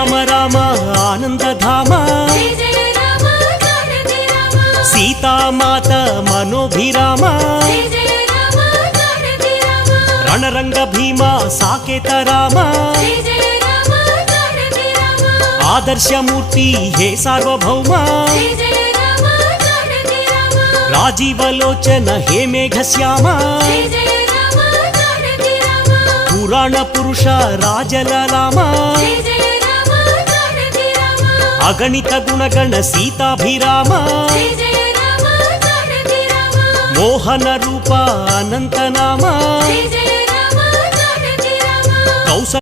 రామ రామ ఆనందధామ సీతామాత మనోభిరామ రణరంగ భీమ సాకేత రామ ఆదర్శమూర్తి హే సార్వభౌమ రాజీవలోచన హే మేఘశ్యామ పురాణ పురుష రాజలలామ అగణిత గుణగణ సీతాభిరామ మోహన రూప అనంతనామ కౌస